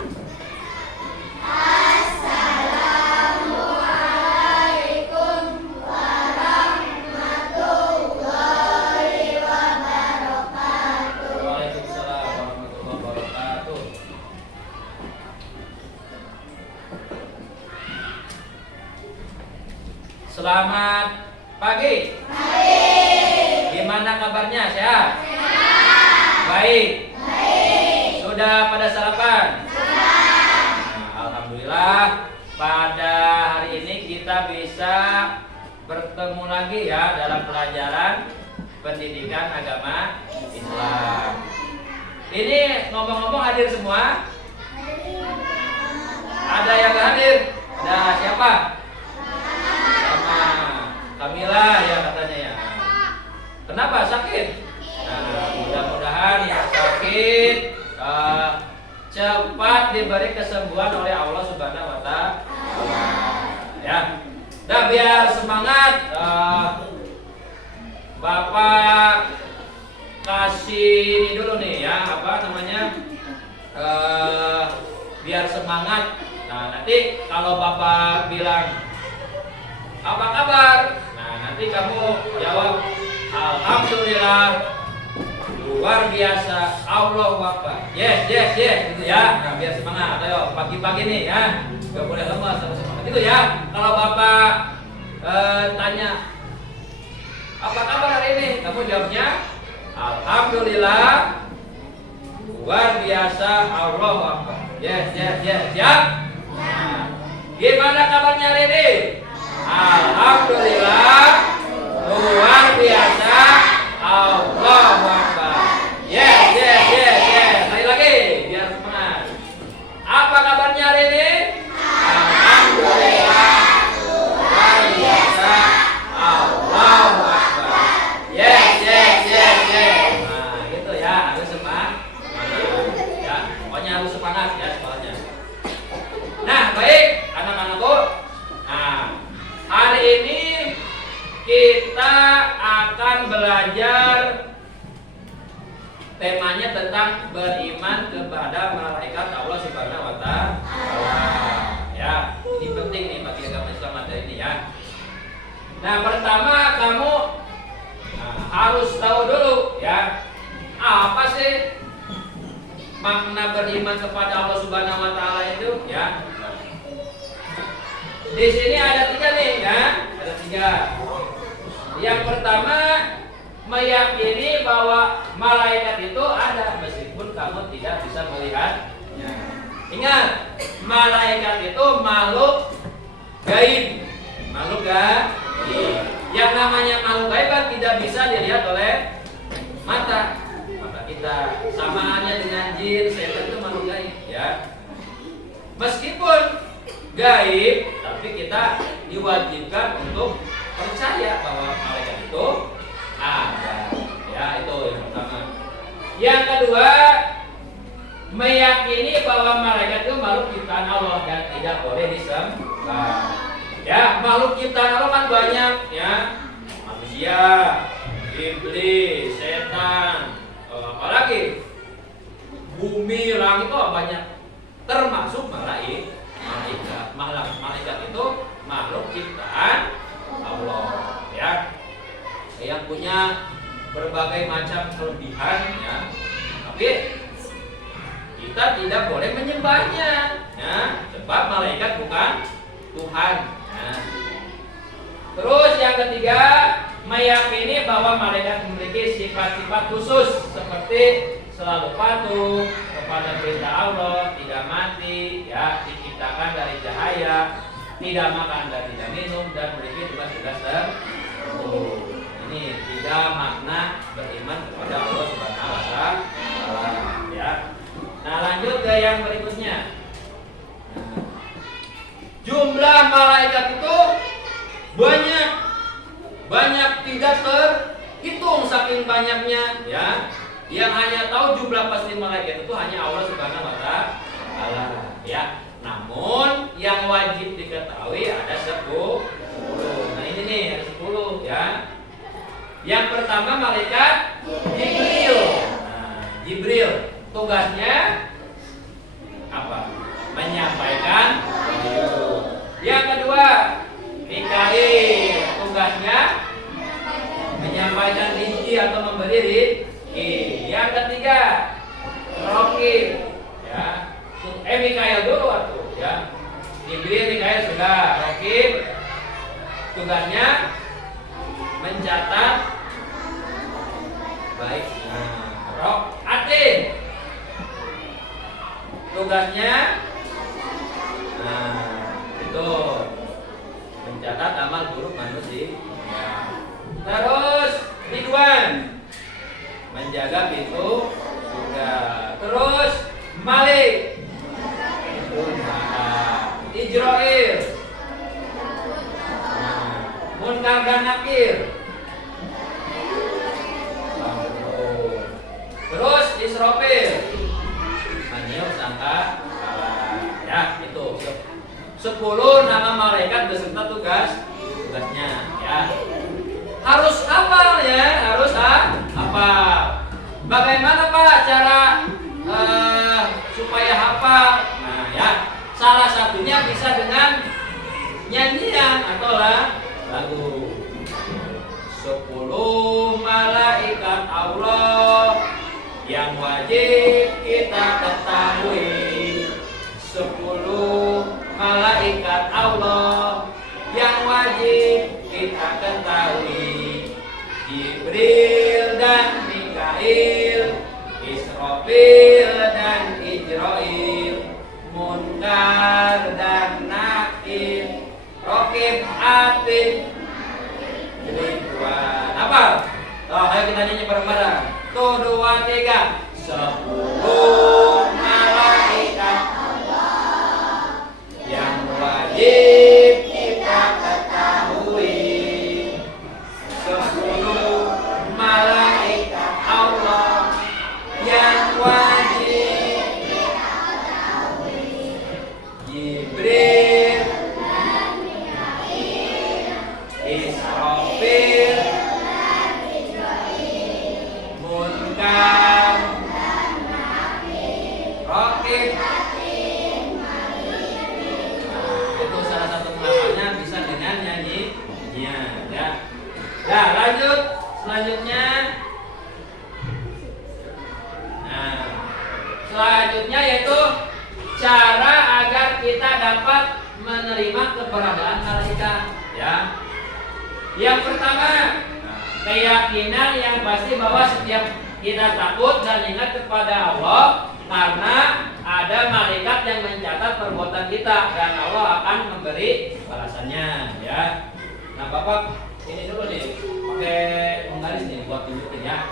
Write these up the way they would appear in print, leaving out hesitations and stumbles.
Assalamualaikum warahmatullahi wabarakatuh. Waalaikumsalam warahmatullahi wabarakatuh. Selamat pagi. Gimana kabarnya? Sehat? Baik. Sudah pada sarapan? Nah, alhamdulillah pada hari ini kita bisa bertemu lagi ya dalam pelajaran pendidikan agama Islam. Ini ngomong-ngomong hadir semua? Ada yang nggak hadir? Ada siapa? Sama Kamila ya katanya ya. Kenapa sakit? Nah, mudah-mudahan yang sakit cepat diberi kesembuhan oleh Allah Subhanahu wa Ta'ala. Ya. Nah, biar semangat Bapak kasih ini dulu nih ya, apa namanya? Biar semangat. Nah, nanti kalau Bapak bilang apa kabar? Nah, nanti kamu jawab alhamdulillah. Luar biasa, Allahu Akbar. Yes, gitu ya. Nah, biar semangat. Ayo, pagi-pagi nih ya. Gak boleh lemas, harus semangat itu ya. Kalau Bapak tanya apa kabar hari ini? Kamu jawabnya alhamdulillah. Luar biasa, Allahu Akbar. Yes. Siap? Nah, gimana kabarnya hari ini? Alhamdulillah. Luar biasa, Allahu Akbar. Yes. Sekali lagi biar semangat. Apa kabarnya hari ini? Alhamdulillah. Luar biasa, Allahu Akbar. Yes. Nah, gitu ya, harus semangat. Ya, pokoknya harus semangat ya sekolahnya. Nah, baik anak-anakku. Nah, hari ini kita akan belajar temanya tentang beriman kepada malaikat Allah Subhanahu wa Ta'ala. Ya, ini penting nih bagi agama Islam ada ini ya. Nah, pertama kamu harus tahu dulu ya, apa sih makna beriman kepada Allah Subhanahu wa Ta'ala itu ya. Di sini ada 3 nih ya, ada 3. Yang pertama, meyakini bahwa malaikat itu ada meskipun kamu tidak bisa melihatnya. Ingat, malaikat itu makhluk gaib. Makhluk gaib. Yang namanya makhluk gaib kan tidak bisa dilihat oleh mata kita. Sama halnya dengan jin, setan itu makhluk gaib ya. Meskipun gaib, tapi kita diwajibkan untuk percaya bahwa malaikat itu ada. Ya, itu yang pertama. Yang kedua, meyakini bahwa malaikat itu makhluk ciptaan Allah dan tidak boleh disembah. Ya, makhluk ciptaan Allah kan banyak ya. Manusia, iblis, setan, apalagi bumi, langit itu banyak. Termasuk malaikat. Malaikat itu makhluk ciptaan Allah ya, yang punya berbagai macam kelebihan ya, tapi kita tidak boleh menyembahnya ya, sebab malaikat bukan Tuhan ya. Terus yang ketiga, meyakini bahwa malaikat memiliki sifat-sifat khusus seperti selalu patuh kepada perintah Allah, tidak mati ya, diciptakan dari cahaya, tidak makan dan tidak minum, dan memiliki tugas-tugas tertentu. Ini 3 makna beriman kepada Allah Subhanahu wa Ta'ala ya. Nah, lanjut ke yang berikutnya. Jumlah malaikat itu banyak tidak terhitung saking banyaknya ya. Yang hanya tahu jumlah pasti malaikat itu hanya Allah Subhanahu wa Ta'ala ya. Namun yang wajib diketahui ada 10. Nah, ini nih ada 10 ya. Yang pertama malaikat Jibril. Nah, Jibril tugasnya apa? tugasnya mencatat baik. Nah, atin tugasnya itu mencatat amal buruk manusia. Terus Ridwan menjaga pintu surga. Terus Malik Ijroil Munkar dan Nakir. Terus Israfil meniup sangka ya itu 10 nama malaikat beserta tugasnya ya. Harus hafal ya, harus hafal. Bagaimana Pak cara supaya hafal? Nah ya, salah satunya bisa dengan nyanyian atau lagu. 10 malaikat Allah yang wajib kita ketahui. 10 malaikat Allah yang wajib kita ketahui. Jibril dan Mikail, Israfil dan Ijroil, Munkar dan Nakir, Rokib, Atid, Ridwan. Apa? Oh, ayo kita nyanyi bareng-bareng. 1, 2, 3. 10 malaikat Allah yang wajib kita ketahui. 10 malaikat Allah yang wajib kita ketahui. Jibril, Israfil, Munkar, Rokib. Itu salah satu penghafalnya bisa dengan nyanyinya ya. Nah, lanjut selanjutnya. Nah, selanjutnya yaitu cara agar kita dapat menerima keberadaan malaikat ya. Yang pertama, keyakinan yang pasti bahwa setiap kita takut dan ingat kepada Allah karena ada malaikat yang mencatat perbuatan kita dan Allah akan memberi balasannya ya. Nah, Bapak ini dulu nih pakai penggaris nih buat tunjukin ya.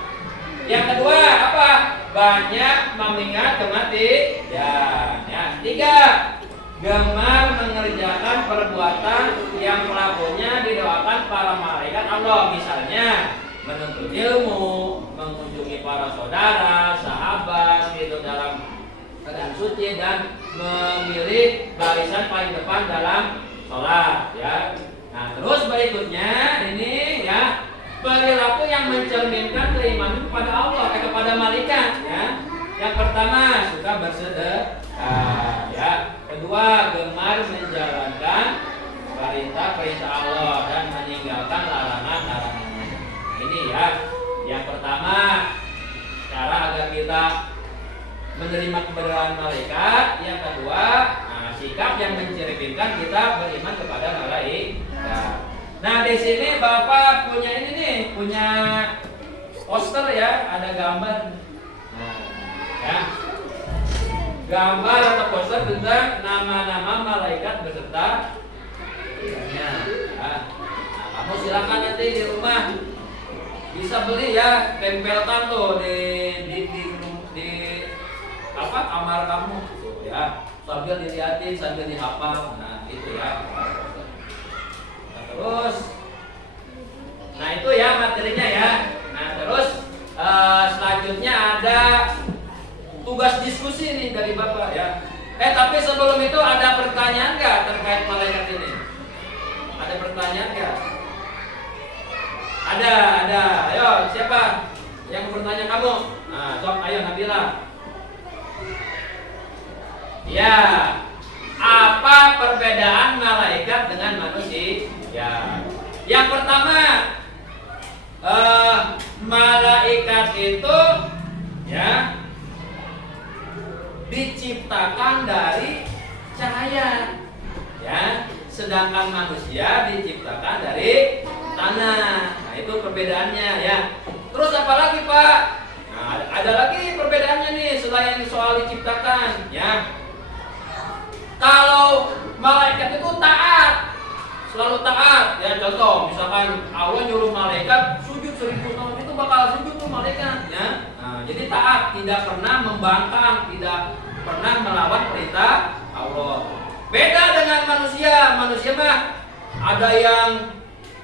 Yang kedua apa? Banyak mengingat kematian ya. 3. Gemar mengerjakan perbuatan yang pelakunya didoakan para malaikat Allah, misalnya menuntut ilmu, mengunjungi para saudara, sahabat gitu dalam keadaan suci dan memilih barisan paling depan dalam sholat ya. Nah, terus berikutnya ini ya, perilaku yang mencerminkan keimanan kepada Allah, kepada malaikat ya. Yang pertama suka bersedekah ya. Kedua, gemar menjalankan perintah Allah dan meninggalkan larangan-larangannya. Ini ya. Yang pertama, cara agar kita menerima keberadaan malaikat. Yang kedua, sikap yang mencerminkan kita beriman kepada malaikat. Nah, di sini Bapak punya ini nih, punya poster ya, ada gambar. Nah, ya. Gambar atau poster tentang nama-nama malaikat beserta ya. Nah, kamu silakan nanti di rumah bisa beli ya, tempelkan tuh di apa kamar kamu tuh ya, sambil dilihatin sambil dihafal. Nah, itu ya. Nah, terus nah itu ya materinya ya. Nah, terus selanjutnya ada tugas diskusi nih dari Bapak ya. Tapi sebelum itu ada pertanyaan nggak terkait malaikat ini? Ada pertanyaan nggak? Ada. Ayo, siapa yang bertanya kamu? Nah, sok, ayo Nabila. Ya, apa perbedaan malaikat dengan manusia? Ya, yang pertama, malaikat itu ya diciptakan dari cahaya ya, sedangkan manusia diciptakan dari tanah. Nah, itu perbedaannya ya. Terus apa lagi, Pak? Nah, ada lagi perbedaannya nih selain soal diciptakan ya. Kalau malaikat itu taat, selalu taat ya. Contoh misalkan Allah nyuruh malaikat sujud 1000 tahun, itu bakal sujud tuh malaikat ya. Nah, jadi taat, tidak pernah membangkang, tidak pernah melawan perintah Allah. Beda dengan manusia. Manusia mah ada yang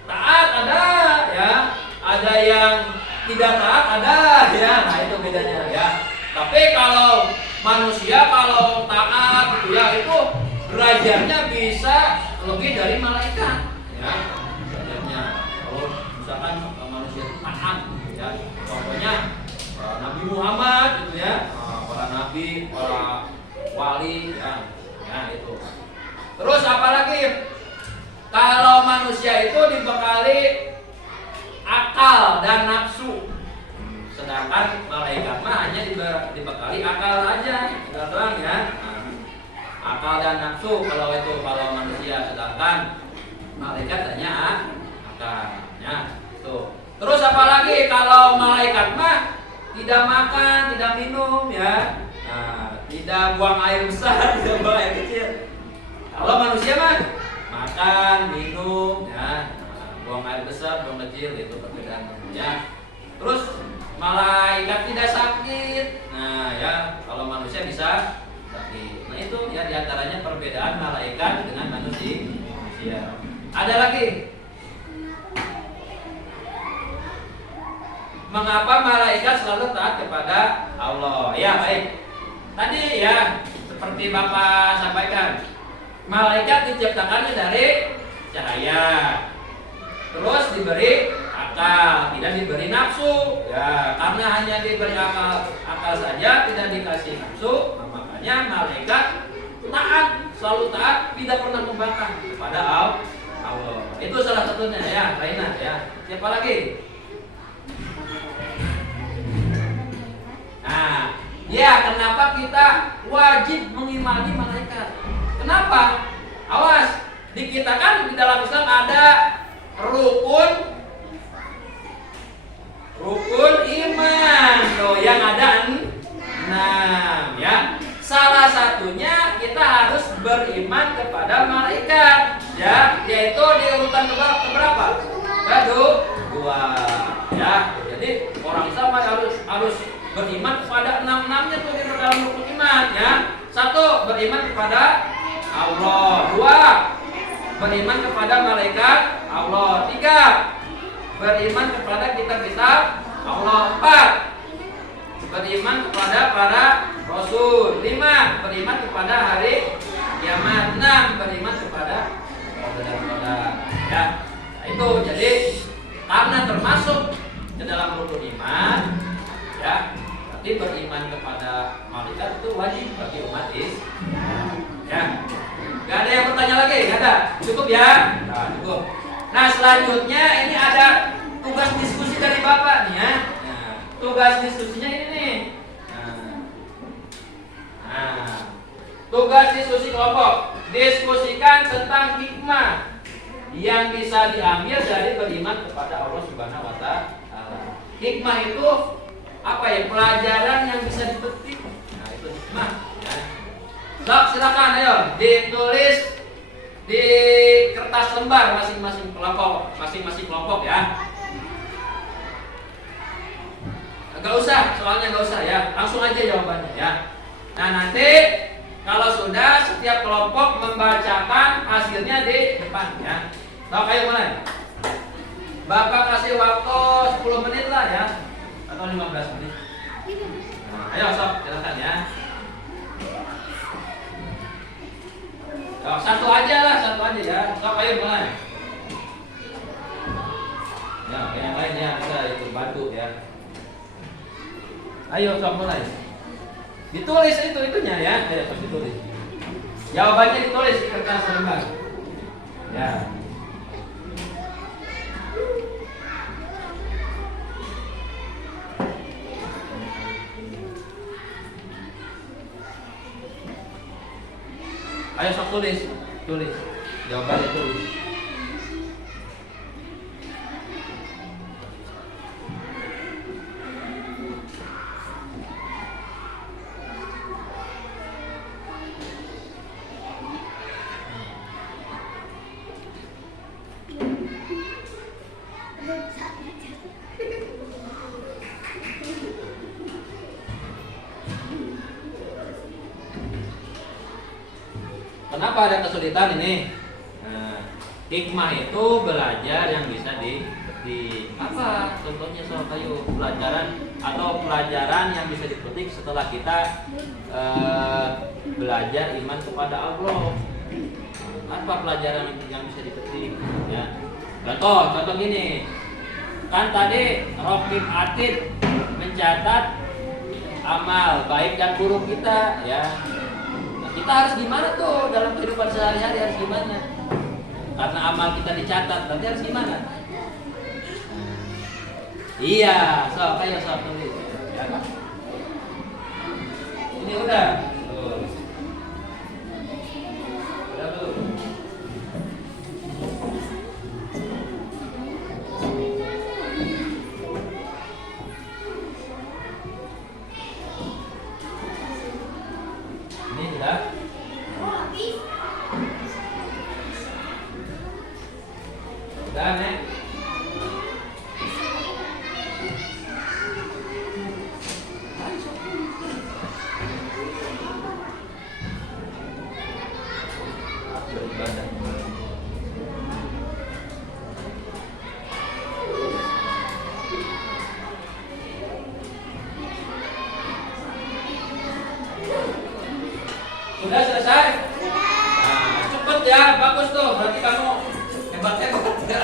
taat, ada ya, ada yang tidak taat, ada ya. Nah, itu bedanya ya. Tapi kalau manusia kalau taat gitu ya, itu derajatnya bisa lebih dari malaikat ya. Derajatnya kalau misalkan manusia itu taat gitu ya. Contohnya Nabi Muhammad gitu ya, para nabi, para wali ya. Nah, itu. Terus apalagi? Kalau manusia itu dibekali akal dan nafsu, sedangkan malaikat mah hanya dibekali akal aja, tidak doang ya. Nah, akal dan nafsu kalau manusia, sedangkan malaikat hanya akal. Ya, tuh. Terus apalagi kalau malaikat mah tidak makan, tidak minum ya. Nah, tidak buang air besar, tidak buang air kecil. Kalau manusia mah makan, minum, ya, buang air besar, buang kecil, itu perbedaan ya. Terus malaikat tidak sakit, nah ya, kalau manusia bisa sakit. Nah itu ya diantaranya perbedaan malaikat dengan manusia. Ada lagi? Mengapa malaikat selalu taat kepada Allah? Ya baik. Tadi ya seperti Bapak sampaikan, malaikat diciptakannya dari cahaya, terus diberi akal, tidak diberi nafsu. Ya, karena hanya diberi akal saja, tidak dikasih nafsu, makanya malaikat taat, selalu taat, tidak pernah membangkang kepada Allah. Itu salah satunya ya, Raina ya. Siapa lagi? Nah, ya kenapa kita wajib mengimani malaikat? Kenapa? Awas, di kita kan di dalam Islam ada rukun iman, loh yang ada 6 ya. Salah satunya kita harus beriman kepada malaikat ya, yaitu di urutan keberapa? Kedua ya. Jadi orang Islam harus beriman kepada 6-6-nya tuh di dalam rukun iman ya. 1, beriman kepada Allah. 2, beriman kepada malaikat Allah. 3, beriman kepada kitab-kitab Allah. 4, beriman kepada para rasul. 5, beriman kepada hari kiamat. 6, beriman kepada saudara-saudara ya. Nah, itu jadi karena termasuk ke dalam rukun iman ya, tapi beriman kepada malaikat itu wajib bagi umat Islam ya. Gak ada yang bertanya lagi? Gak ada? Cukup ya? Nah, cukup. Nah selanjutnya ini ada tugas diskusi dari Bapak nih ya. Nah, tugas diskusinya ini nih. Nah, tugas diskusi kelompok, diskusikan tentang hikmah yang bisa diambil dari beriman kepada Allah Subhanahu wa Ta'ala. Hikmah itu apa ya? Pelajaran yang bisa dipetik. Nah, itu hikmah ya. Sok, silakan ayo ditulis di kertas lembar masing-masing kelompok ya. Enggak usah, soalnya enggak usah ya. Langsung aja jawabannya ya. Nah, nanti kalau sudah setiap kelompok membacakan hasilnya di depan ya. Sok, ayo mulai. Bapak kasih waktu 10 menit lah ya. Atau 15 menit. Nah, ayo sok, silakan ya. Satu aja ya. Sok, ayo mulai. Ya, yang lainnya bisa itu bantu ya. Ayo sok mulai. Ditulis itunya ya. Ayo sok ditulis. Jawabannya ditulis di kertas lembar. Ya. Ayo sok tulis. Jawabannya tulis. Kenapa ada kesulitan ini? Nah, hikmah itu belajar yang bisa dipetik. Apa contohnya soal kayu pelajaran atau pelajaran yang bisa dipetik setelah kita belajar iman kepada Allah? Apa pelajaran yang bisa dipetik? Ya. Contoh gini. Kan tadi Rokib Atid mencatat amal baik dan buruk kita, ya. Kita harus gimana tuh dalam kehidupan sehari-hari, harus gimana? Karena amal kita dicatat, berarti harus gimana? Iya, kayak tulis. Ya, Pak. Ini udah. Tuh. Udah belum? Ini sudah. Udah, Nek. Sudah selesai? Nah, cepet ya, bagus tuh. Berarti kamu hebat-hebat ya.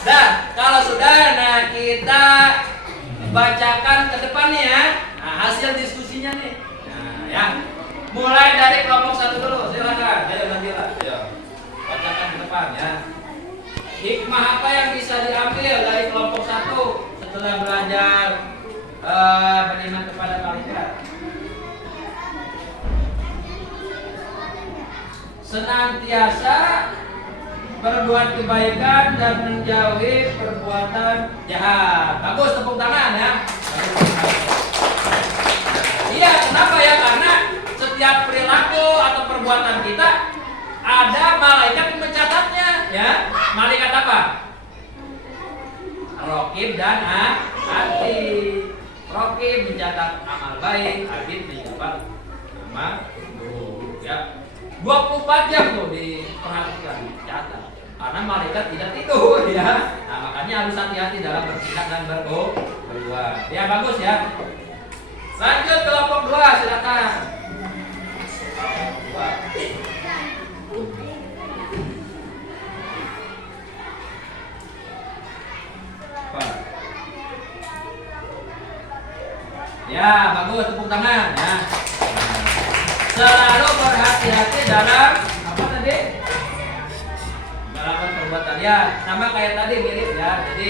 Nah, kalau sudah, nah kita bacakan ke depannya ya. Nah, hasil diskusinya nih. Nah, ya. Mulai dari kelompok 1 dulu, silakan. Ayo Nabila, ayo. Bacakan ke depan ya. Hikmah apa yang bisa diambil dari kelompok 1 setelah belajar beriman kepada malaikat? Senantiasa berbuat kebaikan dan menjauhi perbuatan jahat. Bagus, tepuk tangan ya. Iya, kenapa ya? Karena setiap perilaku atau perbuatan kita ada malaikat yang mencatatnya, ya. Malaikat apa? Rokib dan Atid. Rokib mencatat amal baik, Atid mencatat amal buruk, ya. 24 jam tuh diperhatikan, catat. Karena malaikat tidak tidur ya. Nah, makanya harus hati-hati dalam bertindak dan berbuat. Ya, bagus ya. Lanjut kelompok 2, silakan. Ya, bagus, tepuk tangan ya. Selalu berhati-hati dalam apa tadi? Dalam perbuatan ya, sama kayak tadi mirip ya. Jadi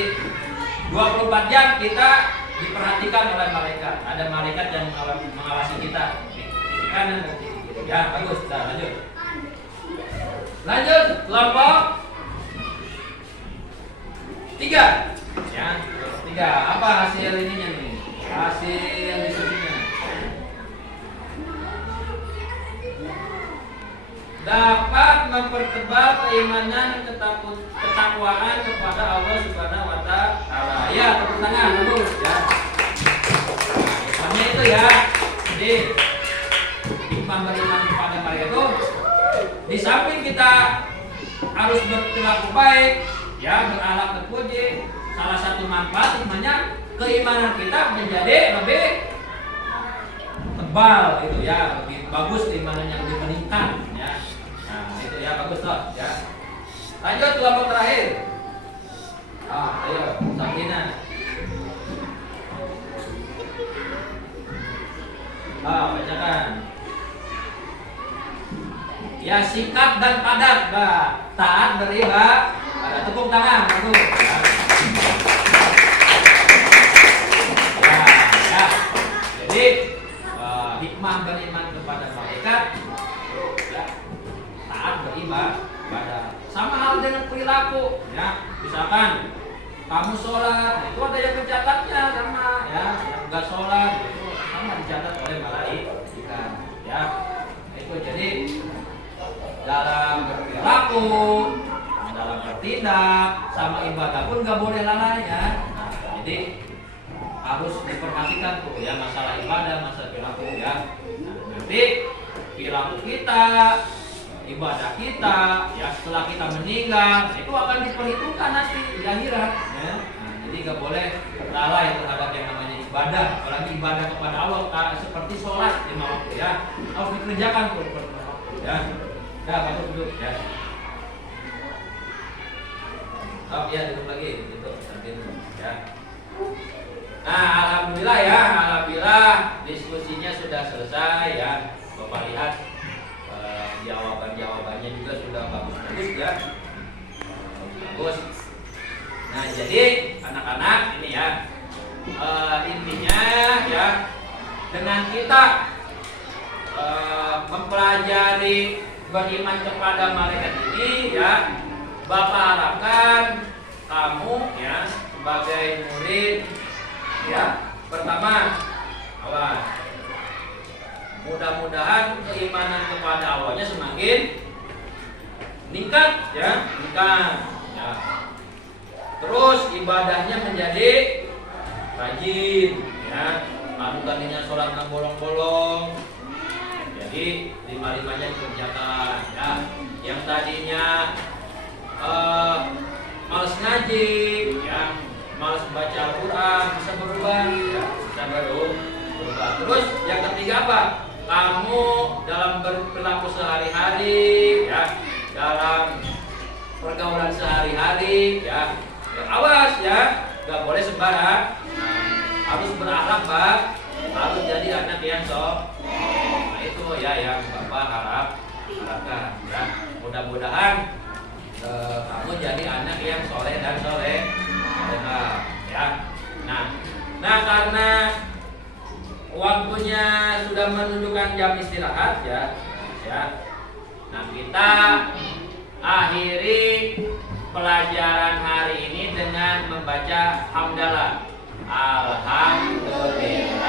24 jam kita diperhatikan oleh malaikat. Ada malaikat yang mengawasi kita di sisi kanan dan sisi kiri. Ya, bagus. Nah, lanjut. Lanjut kelompok 3. Ya, 3. Apa hasil ininya nih? Hasil diskusinya. Dapat mempertebal keimanan ketakwaan kepada Allah Subhanahu wa taala. Ya, tepuk tangan bagus ya. Hanya itu ya. Jadi hikmah beriman kepada mereka itu di samping kita harus berperilaku baik, ya, berakhlak terpuji. Salah satu manfaat hikmahnya keimanan kita menjadi lebih tebal gitu ya, lebih bagus keimanannya, lebih meningkat ya. Nah, itu ya, bagus loh ya. Lanjut kelompok terakhir. Ayo, Sabrina. Bacakan. Ya, sikap dan padat, taat beribadah. Ada tepuk tangan, bagus. Ya. Jadi hikmah beriman kepada malaikat, ya, taat beribadah perilaku. Ya, misalkan kamu sholat, itu ada yang mencatatnya sama, ya. Yang enggak sholat itu sama dicatat oleh malaikat. Ya, itu jadi dalam berperilaku, dalam bertindak, sama ibadah pun nggak boleh lalai ya. Nah, jadi harus diperhatikan tuh ya masalah ibadah, masalah perilaku ya. Nah, nanti perilaku kita, ibadah kita, ya setelah kita meninggal itu akan diperhitungkan nanti di akhirat. Ya. Nah, jadi nggak boleh lalai terhadap yang namanya ibadah, apalagi ibadah kepada Allah seperti sholat 5 waktu ya harus dikerjakan tuh ya. Ya, bantu duduk ya. Oh ya, duduk lagi gitu sambil ya. Nah, alhamdulillah ya, alhamdulillah diskusinya sudah selesai ya. Bapak lihat jawabannya juga sudah bagus ya. Bagus. Nah, jadi anak-anak ini ya intinya ya dengan kita mempelajari beriman kepada malaikat ini ya, Bapak harapkan kamu ya sebagai murid ya, pertama awas, mudah-mudahan keimanan kepada Allahnya semakin meningkat ya, meningkat ya. Terus ibadahnya menjadi rajin ya, tadinya sholat nggak bolong-bolong jadi 5-5-nya dikerjakan ya. Yang tadinya malas ngaji ya, malas baca Al-Quran bisa berubah ya, bisa berubah. Terus yang ketiga apa? Kamu dalam berperilaku sehari-hari ya, dalam pergaulan sehari-hari ya, awas ya, nggak boleh sembarang. Harus berakhlak Pak, harus jadi anak yang sok. Nah itu ya yang Bapak harapkan ya. Mudah-mudahan kamu jadi anak yang soleh dan soleha ya. Nah karena waktunya sudah menunjukkan jam istirahat ya. Nah kita akhiri pelajaran hari ini dengan membaca hamdalah. Alhamdulillah.